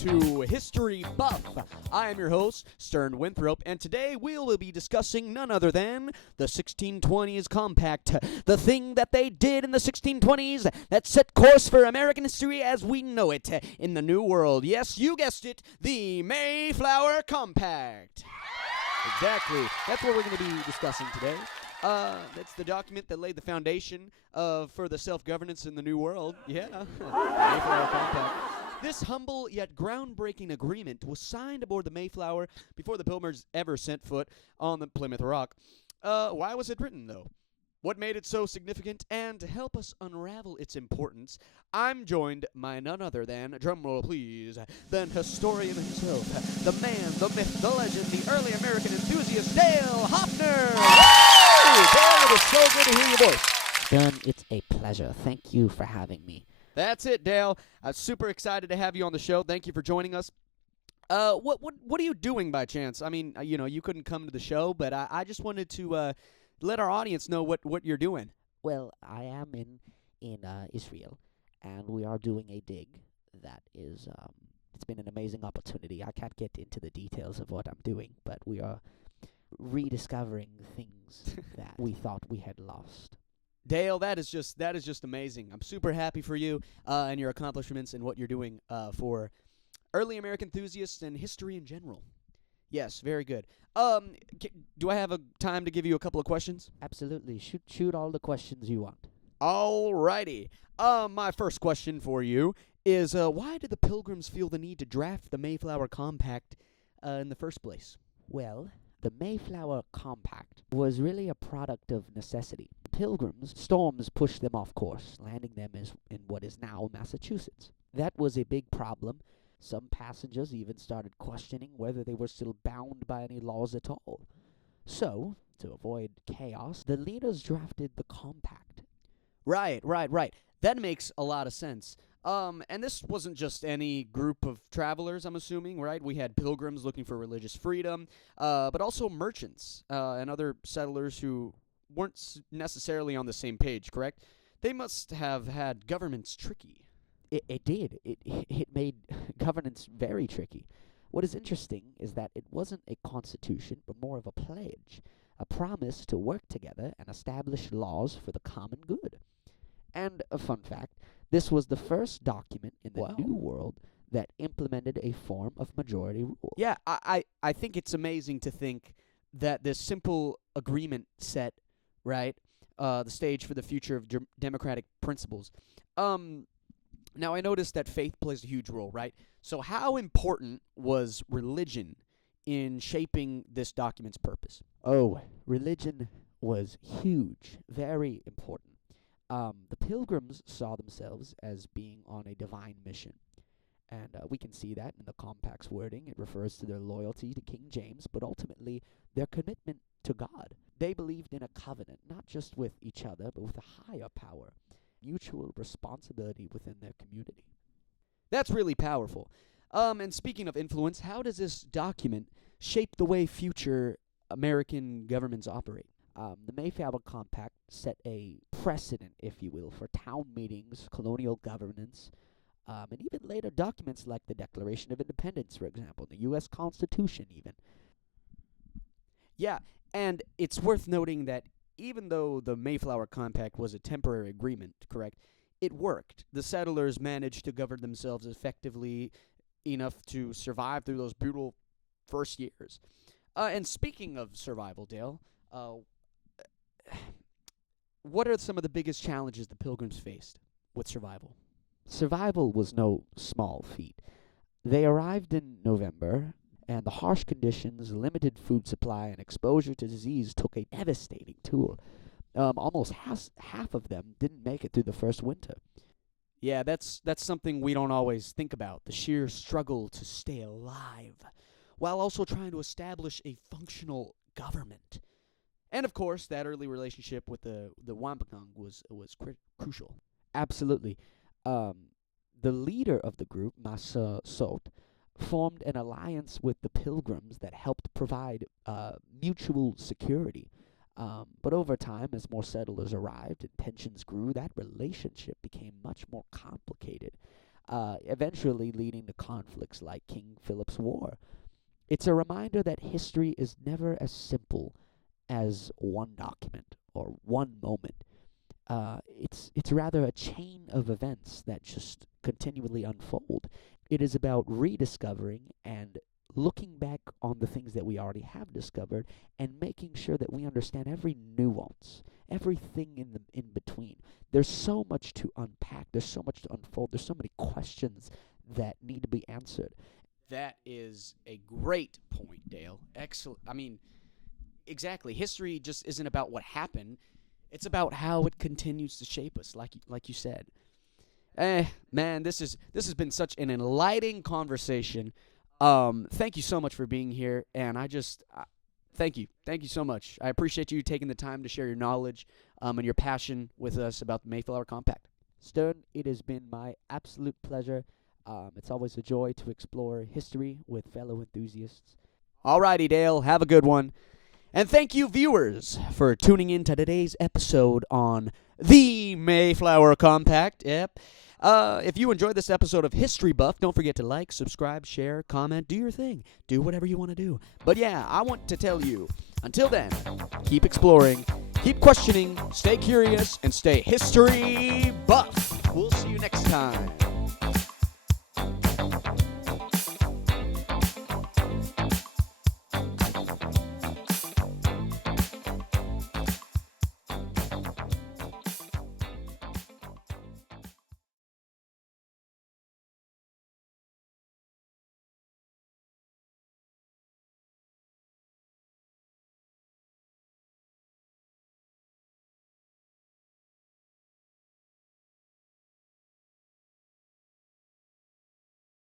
to History Buff. I am your host, Stern Winthrop, and today we will be discussing none other than the 1620s Compact, the thing that they did in the 1620s that set course for American history as we know it in the New World. Yes, you guessed it, the Mayflower Compact. Exactly. That's what we're going to be discussing today. That's the document that laid the foundation for the self-governance in the New World. Yeah. Mayflower Compact. This humble yet groundbreaking agreement was signed aboard the Mayflower before the Pilgrims ever set foot on the Plymouth Rock. Why was it written, though? What made it so significant? And to help us unravel its importance, I'm joined by none other than, drumroll please, than historian himself, the man, the myth, the legend, the early American enthusiast, Dale Hoffner! Hey, Dale, it is so good to hear your voice. Stern, it's a pleasure. Thank you for having me. That's it, Dale. I'm super excited to have you on the show. Thank you for joining us. What are you doing by chance? I mean, you couldn't come to the show, but I just wanted to let our audience know what you're doing. Well, I am in Israel, and we are doing a dig that is it's been an amazing opportunity. I can't get into the details of what I'm doing, but we are rediscovering things that we thought we had lost. Dale, that is just amazing. I'm super happy for you and your accomplishments and what you're doing for early American enthusiasts and history in general. Yes, very good. Do I have a time to give you a couple of questions? Absolutely. Shoot all the questions you want. Alrighty. My first question for you is why did the Pilgrims feel the need to draft the Mayflower Compact in the first place? Well, the Mayflower Compact was really a product of necessity. Pilgrims, storms pushed them off course, landing them in what is now Massachusetts. That was a big problem. Some passengers even started questioning whether they were still bound by any laws at all. So, to avoid chaos, the leaders drafted the compact. Right. That makes a lot of sense. And this wasn't just any group of travelers, I'm assuming, right? We had pilgrims looking for religious freedom, but also merchants and other settlers who weren't necessarily on the same page, correct? They must have had governments tricky. It did. It made governance very tricky. What is interesting is that it wasn't a constitution, but more of a pledge, a promise to work together and establish laws for the common good. And a fun fact, this was the first document in the New World that implemented a form of majority rule. Yeah, I think it's amazing to think that this simple agreement set, right, the stage for the future of democratic principles. Now, I noticed that faith plays a huge role, right? So how important was religion in shaping this document's purpose? Oh, religion was huge, very important. The Pilgrims saw themselves as being on a divine mission, and we can see that in the compact's wording. It refers to their loyalty to King James, but ultimately their commitment to God. They believed in a covenant, not just with each other, but with a higher power, mutual responsibility within their community. That's really powerful. And speaking of influence, how does this document shape the way future American governments operate? The Mayflower Compact set a precedent, if you will, for town meetings, colonial governance, and even later documents like the Declaration of Independence, for example, the U.S. Constitution even. Yeah, and it's worth noting that even though the Mayflower Compact was a temporary agreement, correct, it worked. The settlers managed to govern themselves effectively enough to survive through those brutal first years. And speaking of survival, Dale, what are some of the biggest challenges the Pilgrims faced with survival? Survival was no small feat. They arrived in November, and the harsh conditions, limited food supply, and exposure to disease took a devastating toll. Almost half of them didn't make it through the first winter. Yeah, that's something we don't always think about, the sheer struggle to stay alive, while also trying to establish a functional government. And of course, that early relationship with the Wampanoag was crucial. Absolutely. The leader of the group, Massa Sot, formed an alliance with the Pilgrims that helped provide mutual security. But over time, as more settlers arrived and tensions grew, that relationship became much more complicated. eventually leading to conflicts like King Philip's War. It's a reminder that history is never as simple as one document or one moment. It's rather a chain of events that just continually unfold. It is about rediscovering and looking back on the things that we already have discovered and making sure that we understand every nuance, everything in between. There's so much to unpack. There's so much to unfold. There's so many questions that need to be answered. That is a great point, Dale. Excellent. I mean, exactly. History just isn't about what happened. It's about how it continues to shape us, like you said. Man, this has been such an enlightening conversation. Thank you so much for being here, and thank you so much. I appreciate you taking the time to share your knowledge and your passion with us about the Mayflower Compact. Stern, it has been my absolute pleasure. It's always a joy to explore history with fellow enthusiasts. Alrighty, Dale, have a good one. And thank you, viewers, for tuning in to today's episode on the Mayflower Compact. Yep. If you enjoyed this episode of History Buff, don't forget to like, subscribe, share, comment, do your thing. Do whatever you want to do. But yeah, I want to tell you, until then, keep exploring, keep questioning, stay curious, and stay history buff. We'll see you next time.